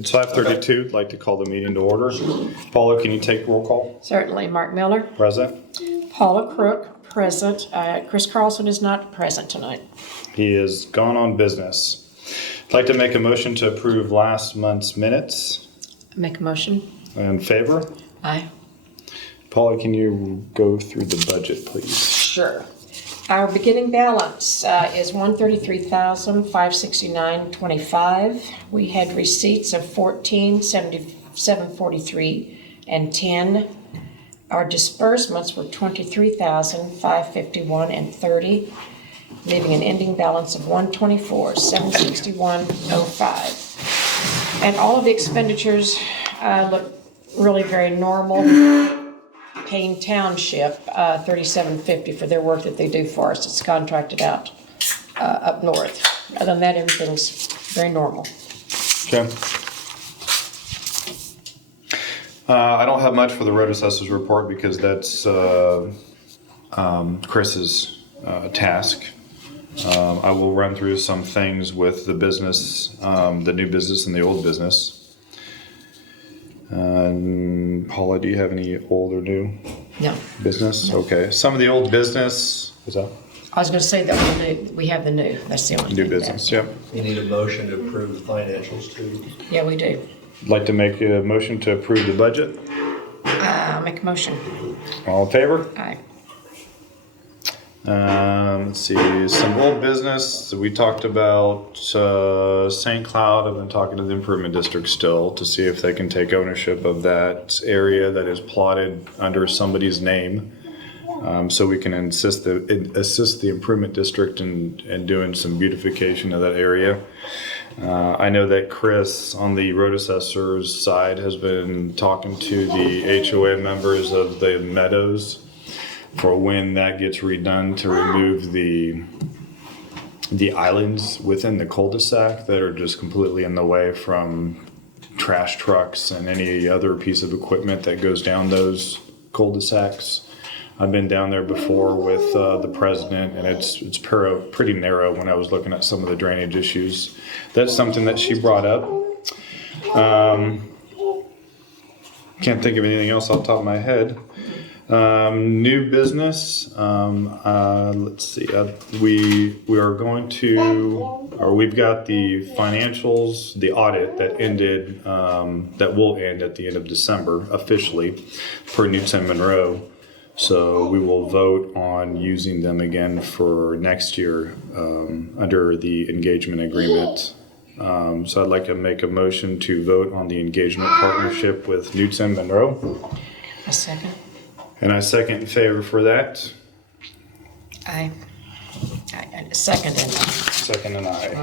It's 5:32. I'd like to call the meeting to order. Paula, can you take roll call? Certainly. Mark Miller. Present. Paula Crook, present. Chris Carlson is not present tonight. He is gone on business. I'd like to make a motion to approve last month's minutes. Make a motion. In favor? Aye. Paula, can you go through the budget, please? Sure. Our beginning balance is $133,569.25. We had receipts of $1477.43 and 10. Our disbursements were $23,551.30, leaving an ending balance of $124,761.05. And all of the expenditures look really very normal. Paying Township $37.50 for their work that they do for us. It's contracted out up north. Other than that, everything's very normal. Okay. I don't have much for the road assessors report because that's Chris's task. I will run through some things with the business, the new business and the old business. Paula, do you have any old or new No. business? No. Okay. Some of the old business, what's that? I was going to say that we have the new. That's the only New thing. business, yep. You need a motion to approve the financials too. Yeah, we do. I'd like to make a motion to approve the budget. Make a motion. All in favor? Aye. Let's see, some old business. We talked about St. Cloud. I've been talking to the improvement district still to see if they can take ownership of that area that is plotted under somebody's name. So we can assist the improvement district in doing some beautification of that area. I know that Chris on the road assessor's side has been talking to the HOA members of the meadows for when that gets redone to remove the islands within the cul-de-sac that are just completely in the way from trash trucks and any other piece of equipment that goes down those cul-de-sacs. I've been down there before with the president, and it's pretty narrow when I was looking at some of the drainage issues. That's something that she brought up. Can't think of anything else off the top of my head. New business. Let's see. We are going to, or we've got the financials, the audit that ended, that will end at the end of December officially for Newton Monroe. So we will vote on using them again for next year under the engagement agreement. So I'd like to make a motion to vote on the engagement partnership with Newton Monroe. A second. And I second in favor for that. Aye. Second and Second and I.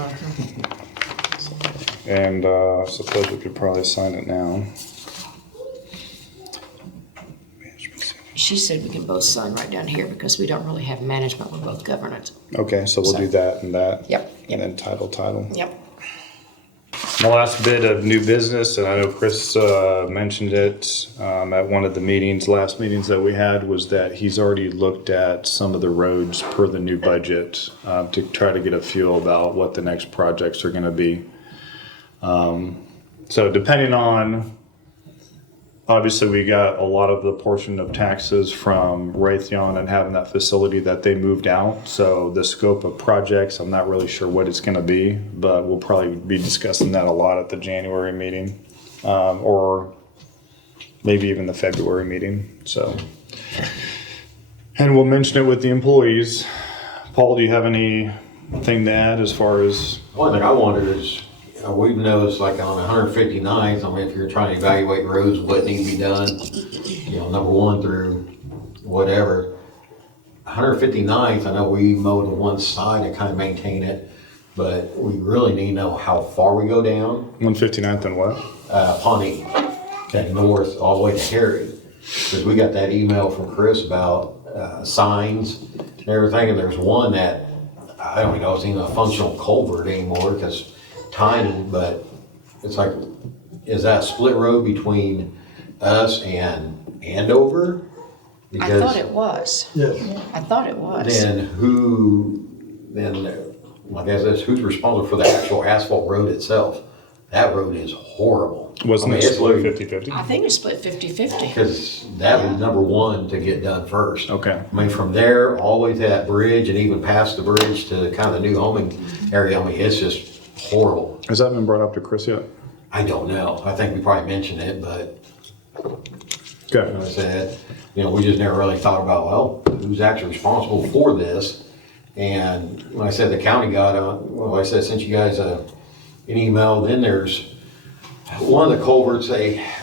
And suppose we could probably sign it now. she said we can both sign right down here because we don't really have management, we're both governance. Okay, so we'll do that and that. Yep. And then title. Yep. The last bit of new business, and I know Chris mentioned it at one of the last meetings that we had, was that he's already looked at some of the roads per the new budget to try to get a feel about what the next projects are going to be. So depending on, obviously we got a lot of the portion of taxes from Raytheon and having that facility that they moved out. So the scope of projects, I'm not really sure what it's going to be, but we'll probably be discussing that a lot at the January meeting, or maybe even the February meeting. So, and we'll mention it with the employees. Paul, do you have anything to add as far as? One thing I wondered is, we've noticed like on 159th, I mean, if you're trying to evaluate roads, what needs to be done, number one through whatever. 159th, I know we mow to one side to kind of maintain it, but we really need to know how far we go down. 159th and what? Pawnee, okay, north all the way to Harry. Because we got that email from Chris about signs and everything, and there's one that, I don't even know if it's even a functional culvert anymore because tiny, but it's like, is that split road between us and Andover? I thought it was. Yes. I thought it was. Then my guess is who's responsible for the actual asphalt road itself? that road is horrible. Wasn't it it's split literally- 50-50? I think it's split 50-50. Because that was number one to get done first. Okay. I mean, from there all the way to that bridge and even past the bridge to kind of the new homing area, I mean, it's just horrible. Has that been brought up to Chris yet? I don't know. I think we probably mentioned it, but Okay. like I said, we just never really thought about, well, who's actually responsible for this? And when I said the county got on, well, I said, sent you guys an email, then there's one of the culverts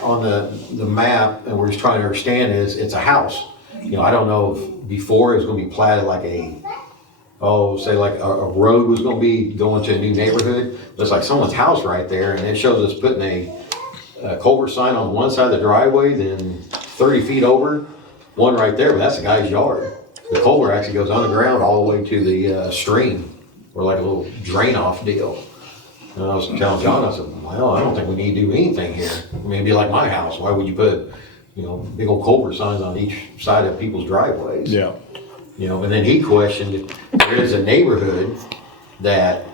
on the map, and we're just trying to understand is, it's a house. I don't know if before it was gonna be platted like say like a road was gonna be going to a new neighborhood. It's like someone's house right there, and it shows us putting a culvert sign on one side of the driveway, then 30 feet over, one right there, but that's a guy's yard. The culvert actually goes underground all the way to the stream, or like a little drain off deal. And I was telling John, I said, well, I don't think we need to do anything here. I mean, it'd be like my house. Why would you put, big old culvert signs on each side of people's driveways? Yeah. And then he questioned, there is a neighborhood that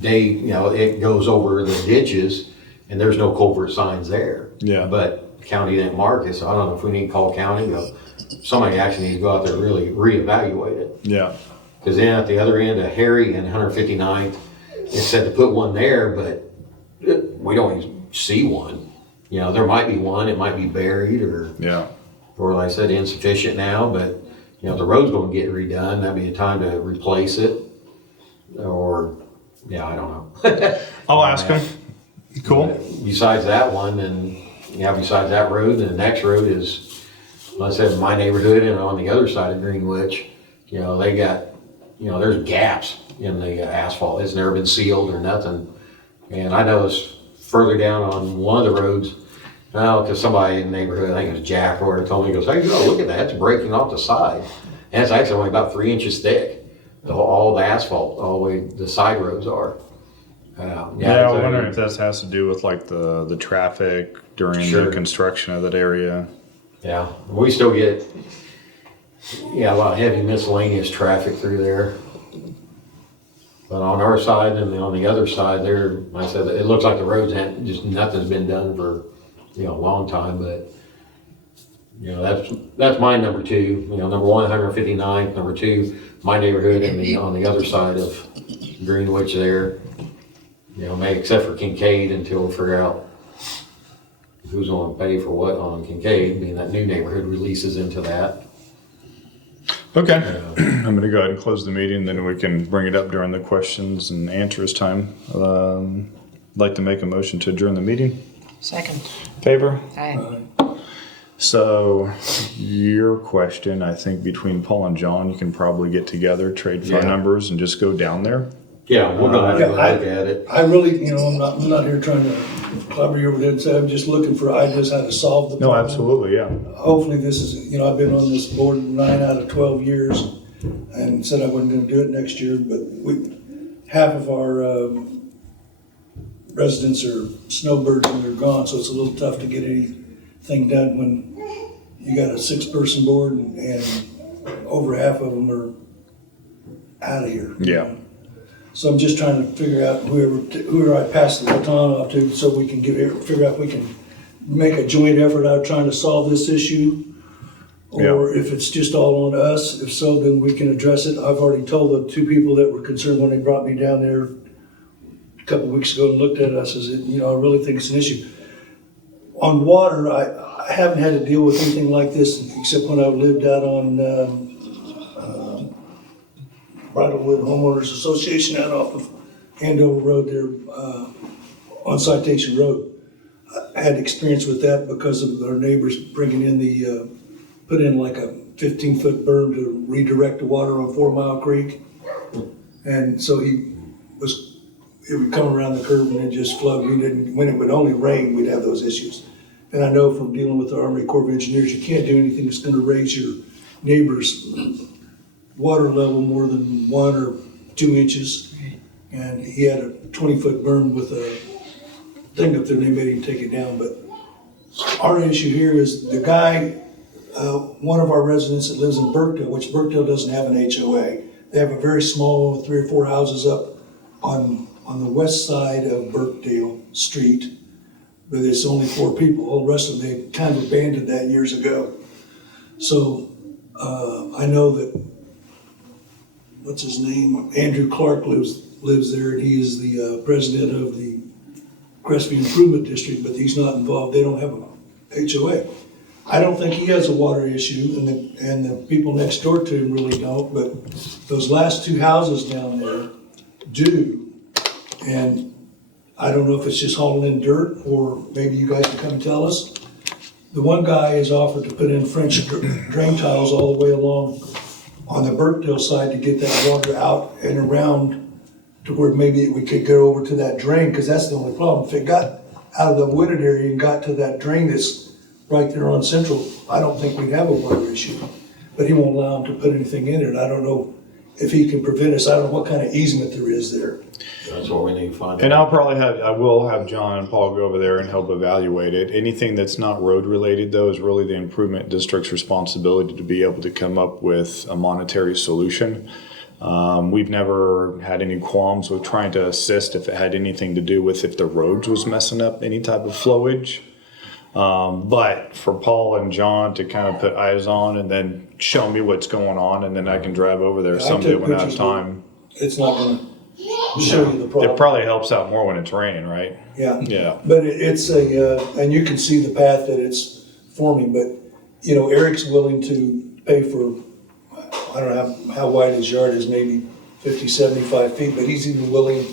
it goes over the ditches and there's no culvert signs there. Yeah. But county didn't mark it, so I don't know if we need to call county, but somebody actually needs to go out there and really reevaluate it. Yeah. Because then at the other end of Harry and 159th, it said to put one there, but we don't even see one. There might be one, it might be buried or like I said, insufficient now, but if the road's gonna get redone, that'd be a time to replace it. Or, I don't know. I'll ask him. Cool. Besides that one, then, besides that road, then the next road is, like I said, my neighborhood and on the other side of Greenwich, they got, there's gaps in the asphalt. It's never been sealed or nothing. And I noticed further down on one of the roads, because somebody in the neighborhood, I think it was Jack or whatever, told me, he goes, hey, look at that, it's breaking off the side. And it's actually only about 3 inches thick. All the asphalt, all the way the side roads are. I wonder if that has to do with like the traffic during the construction of that area. Yeah, we still get a lot of heavy miscellaneous traffic through there. But on our side and then on the other side there, like I said, it looks like the roads nothing's been done for a long time. But that's my number two. Number one, 159th. Number two, my neighborhood and on the other side of Greenwich there. Maybe except for Kincaid until we figure out who's going to pay for what on Kincaid, being that new neighborhood releases into that. Okay. I'm going to go ahead and close the meeting, then we can bring it up during the questions and answers time. I'd like to make a motion to adjourn the meeting. Second. Favor? Aye. So your question, I think between Paul and John, you can probably get together, trade phone numbers, and just go down there. Yeah, we're going to have to look at it. I really, I'm not here trying to clobber you over the head and say, I'm just looking for ideas how to solve the No, problem. absolutely, yeah. Hopefully this is, I've been on this board 9 out of 12 years and said I wasn't gonna do it next year, but half of our residents are snowbirds and they're gone, so it's a little tough to get anything done when you got a 6-person board and over half of them are out of here. Yeah. So I'm just trying to figure out whoever I pass the baton off to, so we can figure out if we can make a joint effort out of trying to solve this issue. Or if it's just all on us. If so, then we can address it. I've already told the 2 people that were concerned when they brought me down there a couple of weeks ago and looked at us, I really think it's an issue. On water, I haven't had to deal with anything like this except when I lived out on Bridlewood Homeowners Association out off of Andover Road there on Citation Road. I had experience with that because of our neighbors bringing in put in like a 15-foot berm to redirect the water on 4 Mile Creek. And so it would come around the curve and it just flood. When it would only rain, we'd have those issues. And I know from dealing with the Army Corps of Engineers, you can't do anything that's gonna raise your neighbor's water level more than 1 or 2 inches. And he had a 20-foot berm with a thing up there, and they made him take it down. But our issue here is the guy, one of our residents that lives in Burkdale, which Burkdale doesn't have an HOA. They have a very small one with 3 or 4 houses up on on the west side of Burkdale Street, but it's only 4 people. All the rest of them, they kind of abandoned that years ago. So I know that, what's his name? Andrew Clark lives there, and he is the president of the Crestview Improvement District, but he's not involved. They don't have a HOA. I don't think he has a water issue, and the people next door to him really don't, but those last 2 houses down there do. And I don't know if it's just hauling in dirt, or maybe you guys can come and tell us. The one guy has offered to put in French drain tiles all the way along on the Burkdale side to get that water out and around to where maybe we could go over to that drain, because that's the only problem. If it got out of the wooded area and got to that drain that's right there on Central, I don't think we'd have a water issue. But he won't allow him to put anything in it. I don't know if he can prevent us. I don't know what kind of easement there is there. That's what we need to find out. And I will have John and Paul go over there and help evaluate it. Anything that's not road related though is really the improvement district's responsibility to be able to come up with a monetary solution. We've never had any qualms with trying to assist if it had anything to do with if the roads was messing up any type of flowage. But for Paul and John to kind of put eyes on and then show me what's going on, and then I can drive over there someday when I have time. It's not gonna show you the problem. It probably helps out more when it's raining, right? Yeah. Yeah. But it's and you can see the path that it's forming, but, you know, Eric's willing to pay for, I don't know how wide his yard is, maybe 50, 75 feet, but he's even willing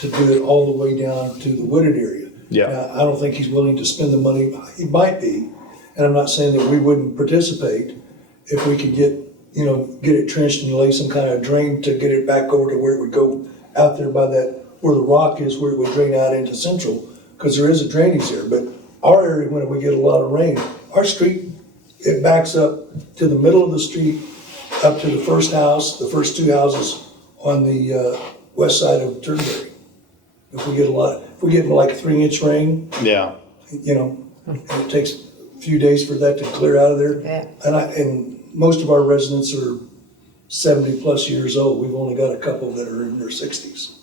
to do it all the way down to the wooded area. Yeah. Now, I don't think he's willing to spend the money. He might be, and I'm not saying that we wouldn't participate if we could get it trenched and lay some kind of drain to get it back over to where it would go out there by that, where the rock is, where it would drain out into Central, because there is a drainage there. But our area, when we get a lot of rain, our street, it backs up to the middle of the street, up to the first house, the first 2 houses on the west side of Turnberry. If we get like a 3-inch rain, Yeah. and it takes a few days for that to clear out of there. Yeah. And most of our residents are 70 plus years old. We've only got a couple that are in their 60s.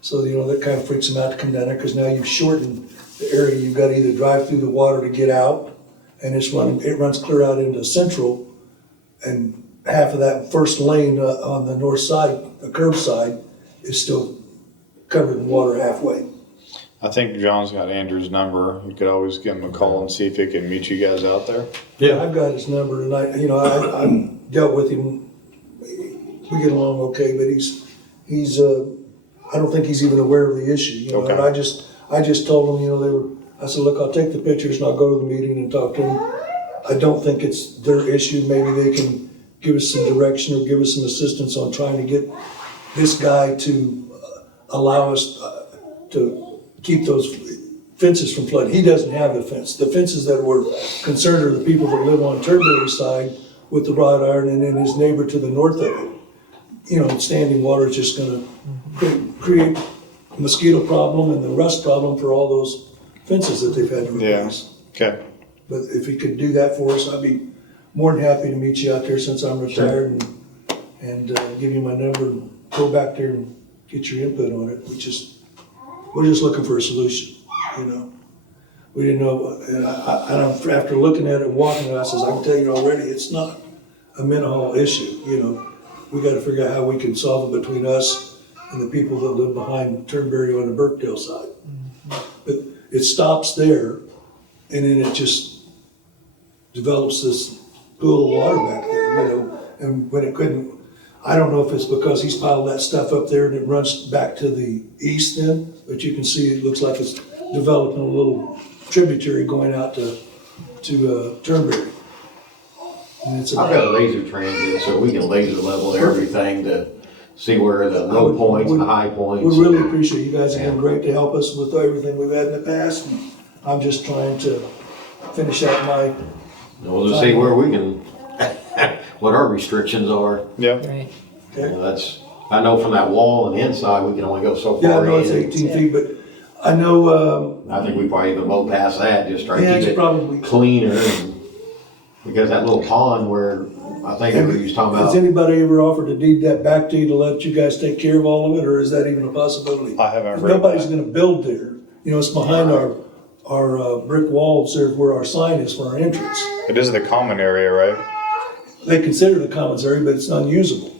So, that kind of freaks them out to come down there, because now you've shortened the area. You've got to either drive through the water to get out, and it runs clear out into Central, and half of that first lane on the north side, the curb side, is still covered in water halfway. I think John's got Andrew's number. You could always give him a call and see if he can meet you guys out there. Yeah, I've got his number, and I've dealt with him. We get along okay, but he's I don't think he's even aware of the issue. Okay. And I just told him, I said, look, I'll take the pictures and I'll go to the meeting and talk to them. I don't think it's their issue. Maybe they can give us some direction or give us some assistance on trying to get this guy to allow us to keep those fences from flooding. He doesn't have the fence. The fences that we're concerned are the people that live on Turnberry side with the wrought iron, and then his neighbor to the north of it. Standing water is just gonna create a mosquito problem and the rust problem for all those fences that they've had to replace. Okay. But if he could do that for us, I'd be more than happy to meet you out there since I'm retired and give you my number and go back there and get your input on it. We're just looking for a solution, We didn't know, and after looking at it and walking it, I says, I can tell you already, it's not a Minahall issue, We gotta figure out how we can solve it between us and the people that live behind Turnberry on the Burkdale side. But it stops there, and then it just develops this pool of water back there, and when it couldn't, I don't know if it's because he's piled that stuff up there and it runs back to the east then, but you can see it looks like it's developing a little tributary going out to Turnberry. And it's I've got a laser transit, so we can laser level everything to see where the low points and the high points. We really appreciate you guys have been great to help us with everything we've had in the past. And I'm just trying to finish out my. We'll just see where we can, what our restrictions are. Yeah. Right. Okay. I know from that wall on the inside, we can only go so Yeah, I far know it's in. 18 feet, but I know. I think we probably even go past that, just try Yeah, to it's keep probably it cleaner. Because that little pond where I think we was talking Has about, anybody ever offered to deed that back to you to let you guys take care of all of it, or is that even a possibility? I haven't heard Nobody's that. gonna build there. You know, it's behind our brick walls there where our sign is for our entrance. It is the common area, right? They consider the commons area, but it's unusable.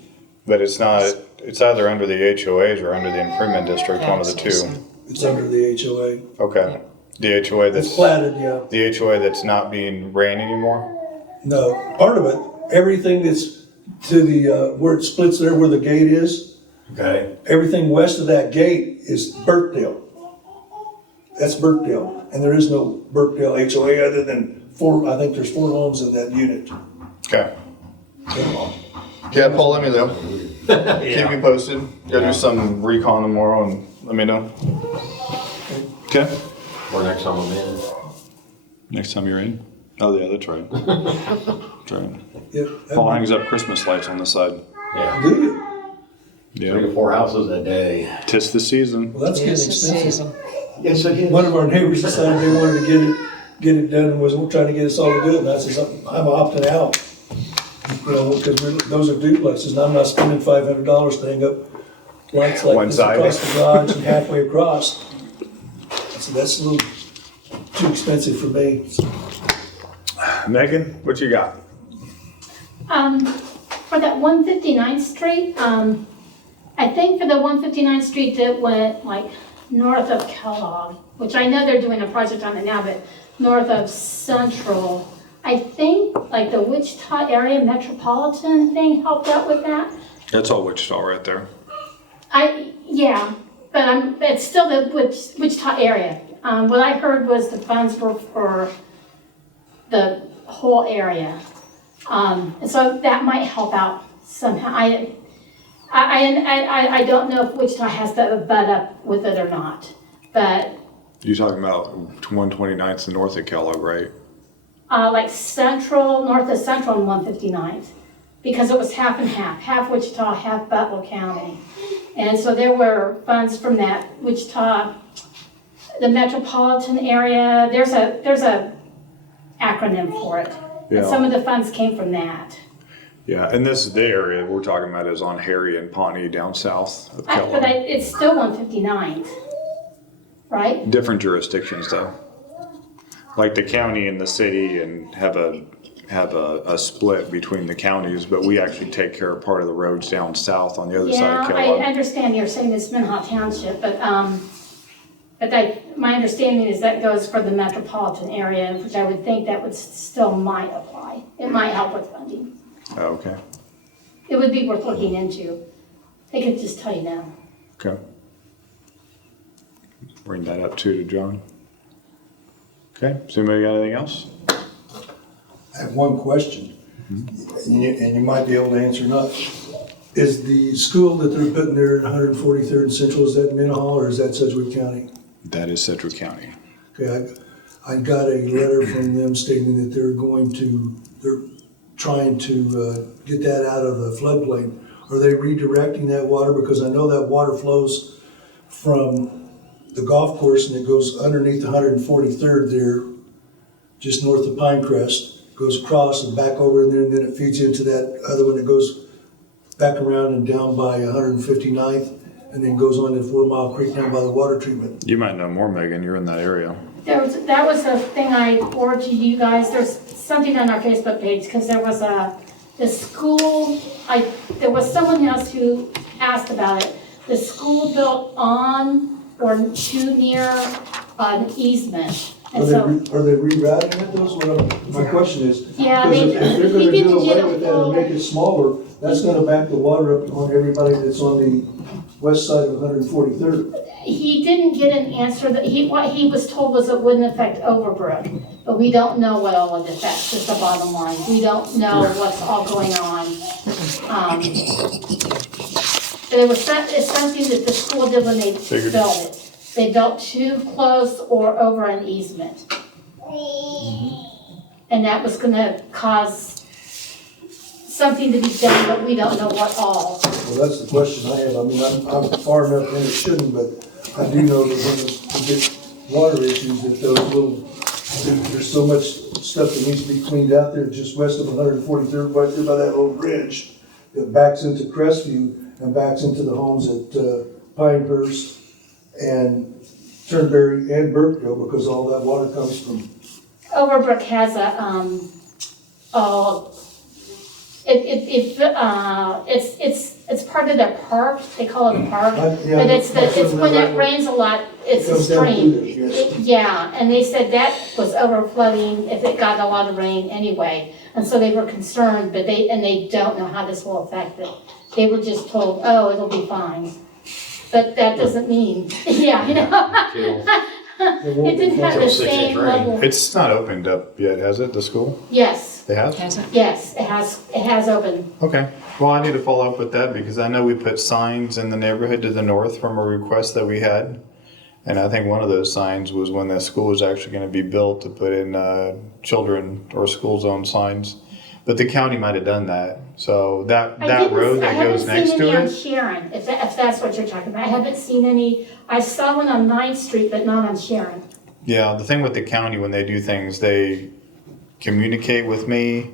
But it's not, it's either under the HOAs or under the improvement district, one of the two. It's under the HOA. Okay. The HOA It's that's, platted, yeah. the HOA that's not being ran anymore? No, part of it, everything that's to the, where it splits there where the gate is, okay, everything west of that gate is Burkdale. That's Burkdale, and there is no Burkdale HOA other than I think there's 4 homes in that unit. Okay. Yeah, Paul, let me know. Keep me posted. Go do some recon tomorrow and let me know. Okay. or next time I'm in. Next time you're in? Oh, yeah, that's right. That's right. Yeah, Paul hangs up Christmas lights on the side. Yeah, do you? 3 Yeah. to 4 houses a day. Tis the season. Well, that's getting It's the expensive. season. Yes, it is. One of our neighbors decided they wanted to get it done and was trying to get us all to do it, and I said, I'm opting out. You know, because those are duplexes, and I'm not spending $500 to hang up lights like One this side. across the garage and halfway across. I said, that's a little too expensive for me. Megan, what you got? For that 159th Street, I think for the 159th Street that went like north of Kellogg, which I know they're doing a project on it now, but north of Central, I think like the Wichita area metropolitan thing helped out with that. That's all Wichita right there. Yeah, but it's still the Wichita area. What I heard was the funds were for the whole area. And so that might help out somehow. I don't know if Wichita has to butt up with it or not, but You're talking about 129th and north of Kellogg, right? like Central, north of Central and 159th, because it was half and half Wichita, half Butler County. And so there were funds from that Wichita, the metropolitan area, there's a acronym for it. And some of the funds came from that. Yeah, and this is the area we're talking about is on Harry and Pawnee down south of But Kellogg. it's still 159th, right? Different jurisdictions though. Like the county and the city and have a split between the counties, but we actually take care of part of the roads down south on the other side of Yeah, I Kellogg. understand you're saying it's Minnehaha Township, but my understanding is that goes for the metropolitan area, which I would think that would still might apply. It might help with funding. Oh, okay, It would be worth looking into. They could just tell you now. okay. Bring that up too to John. Okay, so anybody got anything else? I have one question, and you might be able to answer or not. Is the school that they're putting there at 143rd and Central, is that Minnehaha or is that Sedgwick County? That is Sedgwick County. Okay, I got a letter from them stating that they're trying to get that out of the floodplain. Are they redirecting that water? Because I know that water flows from the golf course and it goes underneath 143rd there, just north of Pinecrest, goes across and back over in there, and then it feeds into that other one that goes back around and down by 159th, and then goes on to 4 Mile Creek down by the water treatment. You might know more, Megan, you're in that area. That was the thing I forwarded to you guys. There's something on our Facebook page, because there was the school, there was someone else who asked about it. The school built on or too near an easement. Are And they so, rerouting it? That's what my question is. Yeah, Because if they're gonna he didn't do get away a with that full- and make it smaller, that's gonna back the water up on everybody that's on the west side of 143rd. he didn't get an answer. What he was told was it wouldn't affect Overbrook, but we don't know what all of it affects, is the bottom line. We don't know what's all going on. But it's something that the school did when they Figured. built it. They built too close or over an easement. And that was gonna cause something to be done, but we don't know what all. Well, that's the question I have. I mean, I'm far enough in it shouldn't, but I do know that when we get water issues, that those little There's so much stuff that needs to be cleaned out there just west of 143rd, right there by that old bridge. That backs into Crestview and backs into the homes at Pinehurst and Turnberry and Burkeville, because all that water comes from. Overbrook has a, it's part of their park, they call it a park. Yeah, But it's when it rains a lot, it's a Comes down stream. through there, yes. Yeah, and they said that was overflowing if it got a lot of rain anyway. And so they were concerned, but they don't know how this will affect it. They were just told, oh, it'll be fine. But that doesn't mean, yeah, you know. It didn't have the Until 6 inch same rain. level. It's not opened up yet, has it, the school? Yes, They have? Has it? yes, it has opened. Okay, well, I need to follow up with that because I know we put signs in the neighborhood to the north from a request that we had. And I think one of those signs was when the school was actually gonna be built to put in, children or school zone signs. But the county might have done that, so that road that goes next to I haven't it. seen any on Sharon, if that's what you're talking about. I haven't seen any, I saw one on 9th Street, but not on Sharon. Yeah, the thing with the county, when they do things, they communicate with me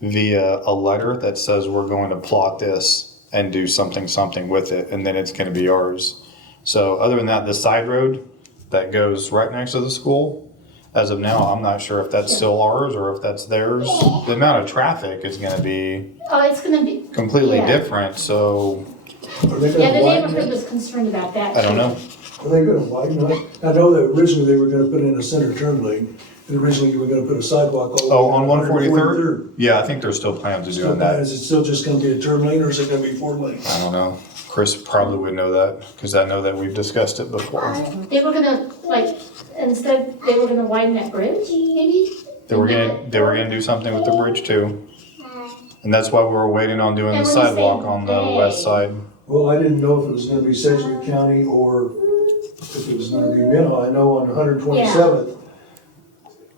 via a letter that says we're going to plot this and do something with it, and then it's gonna be ours. So other than that, the side road that goes right next to the school, as of now, I'm not sure if that's still ours or if that's theirs. The amount of traffic is gonna be Oh, it's gonna be, completely Yeah. different, so Are they yeah, gonna the widen neighborhood it? was concerned about that. I don't too. know. Are they gonna widen it? I know that originally they were gonna put in a center turn lane, and originally you were gonna put a sidewalk all the way. Oh, on to 143rd? Yeah, I think there's still plans of doing that. Is it still just gonna be a turn lane, or is it gonna be 4 lanes? I don't know. Chris probably would know that, because I know that we've discussed it before. They were gonna, like, instead, they were gonna widen that bridge, maybe? They were gonna do something with the bridge too. And that's why we were waiting on doing the And when you say sidewalk on the they- west side. Well, I didn't know if it was gonna be Sedgwick County or if it was gonna be Minot. I know on 127th,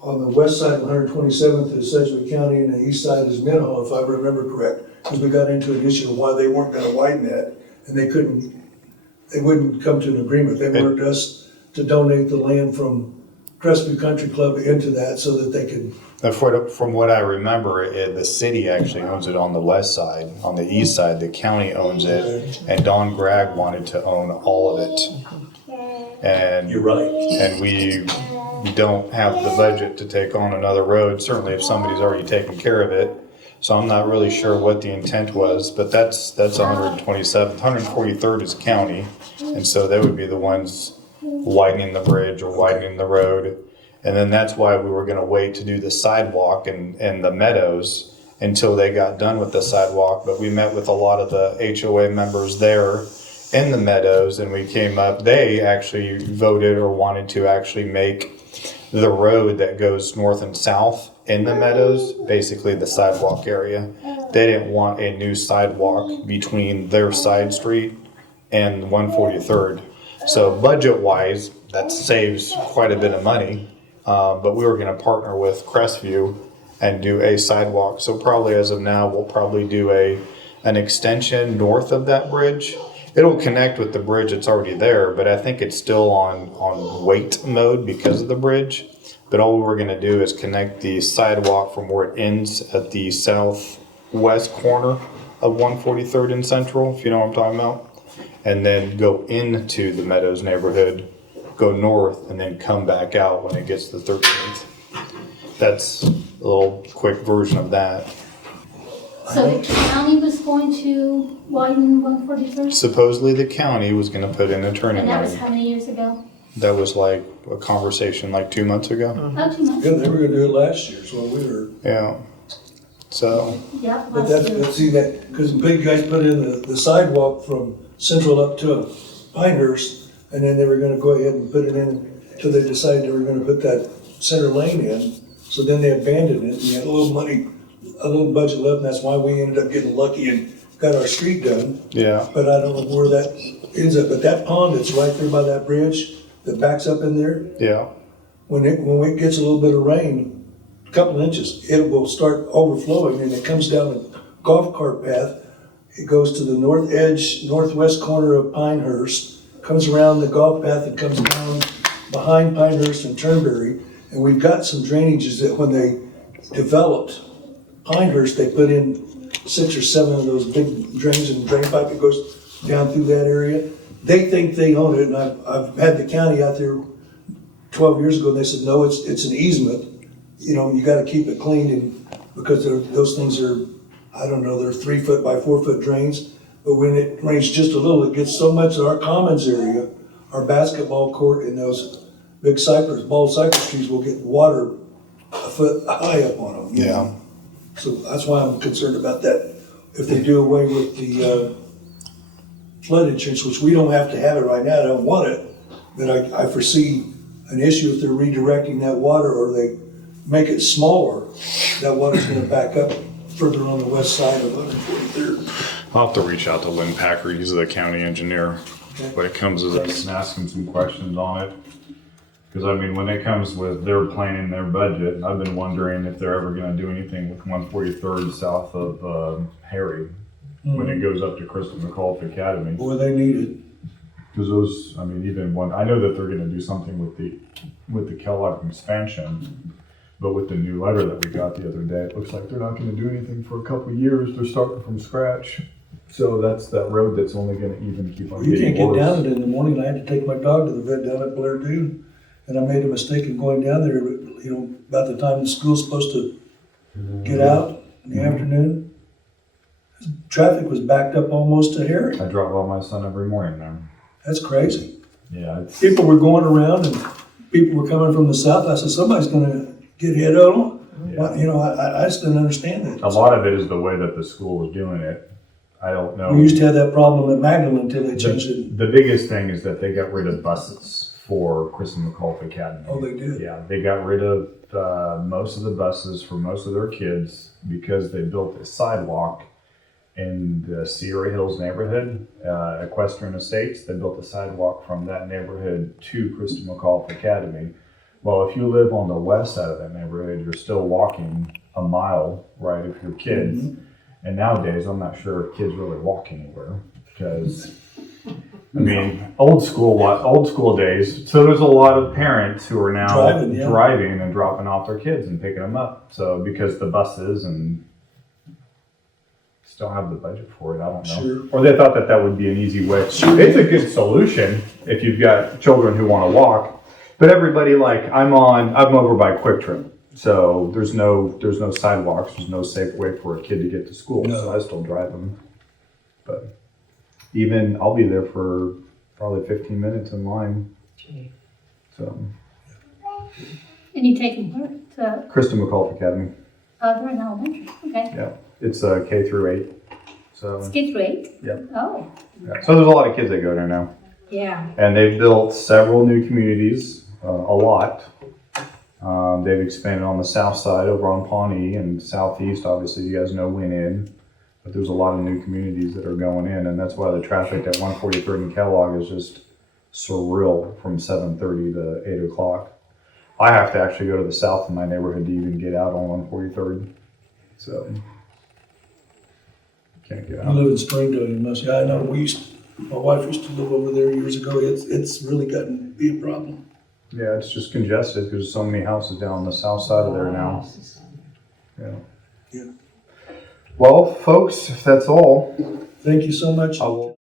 on the west side of 127th is Sedgwick County and the east side is Minot, if I remember correct. Because we got into an issue of why they weren't gonna widen that, and they wouldn't come to an agreement. They wanted us to donate the land from Crestview Country Club into that so that they could. From what I remember, the city actually owns it on the west side. On the east side, the county owns it, and Don Gregg wanted to own all of it. And You're right. and we don't have the budget to take on another road, certainly if somebody's already taken care of it. So I'm not really sure what the intent was, but that's 127th. 143rd is county, and so they would be the ones widening the bridge or widening the road. And then that's why we were gonna wait to do the sidewalk and the meadows until they got done with the sidewalk. But we met with a lot of the HOA members there in the meadows, and we came up, they actually voted or wanted to actually make the road that goes north and south in the meadows, basically the sidewalk area. They didn't want a new sidewalk between their side street and 143rd. So budget-wise, that saves quite a bit of money, but we were gonna partner with Crestview and do a sidewalk. So probably as of now, we'll probably do an extension north of that bridge. It'll connect with the bridge that's already there, but I think it's still on wait mode because of the bridge. But all we're gonna do is connect the sidewalk from where it ends at the southwest corner of 143rd and Central, if you know what I'm talking about. And then go into the Meadows neighborhood, go north, and then come back out when it gets to the 13th. That's a little quick version of that. So the county was going to widen 143rd? Supposedly the county was gonna put in a turning And that was lane. how many years ago? That was like a conversation like 2 months ago. Oh, 2 months. Yeah, they were gonna do it last year, so we were. Yeah. So, Yep, But last year. see that, because the big guys put in the sidewalk from Central up to Pinehurst, and then they were gonna go ahead and put it in till they decided they were gonna put that center lane in. So then they abandoned it, and they had a little money, a little budget left, and that's why we ended up getting lucky and got our street done. yeah, But I don't know where that ends up, but that pond that's right there by that bridge, that backs up in there, yeah, when it gets a little bit of rain, a couple inches, it will start overflowing, and it comes down a golf cart path. It goes to the north edge, northwest corner of Pinehurst, comes around the golf path and comes down behind Pinehurst and Turnberry, And we've got some drainages that when they developed Pinehurst, they put in 6 or 7 of those big drains and drain pipe that goes down through that area. They think they own it, and I've had the county out there 12 years ago, and they said, no, it's an easement. You know, you gotta keep it clean, and because those things are, I don't know, they're 3 foot by 4 foot drains. But when it rains just a little, it gets so much of our commons area, our basketball court, and those big bald cypress trees will get water a foot high up on them. Yeah. So that's why I'm concerned about that. If they do away with the flood insurance, which we don't have to have it right now, I don't want it, but I foresee an issue if they're redirecting that water or they make it smaller, that water's gonna back up further on the west side of 143rd. I'll have to reach out to Lynn Packard, he's the county engineer, when it comes to this, and ask him some questions on it. Because I mean, when it comes with their planning, their budget, I've been wondering if they're ever gonna do anything with 143rd south of Harry, when it goes up to Crystal McAuliffe Academy. Boy, they need it. Because those, I mean, even one, I know that they're gonna do something with the Kellogg expansion, but with the new letter that we got the other day, it looks like they're not gonna do anything for a couple of years, they're starting from scratch. So that's that road that's only gonna even keep on You getting can't get down worse. it in the morning. I had to take my dog to the vet down at Blair Dune. And I made a mistake in going down there, you know, about the time the school's supposed to get out in the afternoon. Traffic was backed up almost to Harry. I drop off my son every morning there. That's crazy. Yeah, it's, People were going around and people were coming from the south. I said, somebody's gonna get hit on them. Yeah. You know, I just didn't understand that. a lot of it is the way that the school is doing it. I don't know. We used to have that problem at Magdalen until they changed it. The biggest thing is that they got rid of buses for Crystal McAuliffe Academy. Oh, they did? Yeah, they got rid of most of the buses for most of their kids because they built a sidewalk in the Sierra Hills neighborhood, Equestrian Estates. They built a sidewalk from that neighborhood to Crystal McAuliffe Academy. Well, if you live on the west side of that neighborhood, you're still walking a mile, right, if you're kids. Mm-hmm. And nowadays, I'm not sure if kids really walk anywhere because, I mean, old school days. So there's a lot of parents who are now driving and dropping off their kids and picking them up. So because the buses and just don't have the budget for it, I don't know. Sure. Or they thought that that would be an easy way. It's a good solution if you've got children who want to walk. But everybody, like, I'm over by Quick Trip. So there's no sidewalks, there's no safe way for a kid to get to school. No. So I still drive them. But even I'll be there for probably 15 minutes in line. So And you take them where? To, Crystal McAuliffe Academy. they're in elementary, okay. Yeah. It's K through 8. So It's kids grade? Yep. Oh, yeah. So there's a lot of kids that go there now. yeah. And they've built several new communities, a lot. They've expanded on the south side over on Pawnee and southeast. Obviously, you guys know went in, but there's a lot of new communities that are going in, and that's why the traffic at 143rd and Kellogg is just surreal from 7:30 to 8 o'clock. I have to actually go to the south of my neighborhood to even get out on 143rd, so can't get You out. live in Springdale, you must. Yeah, I know. My wife used to live over there years ago. It's really gotten to be a problem. Yeah, it's just congested because there's so many houses down on the south side of there now. Yeah. Yeah. Well, folks, if that's all, Thank you so much. I will.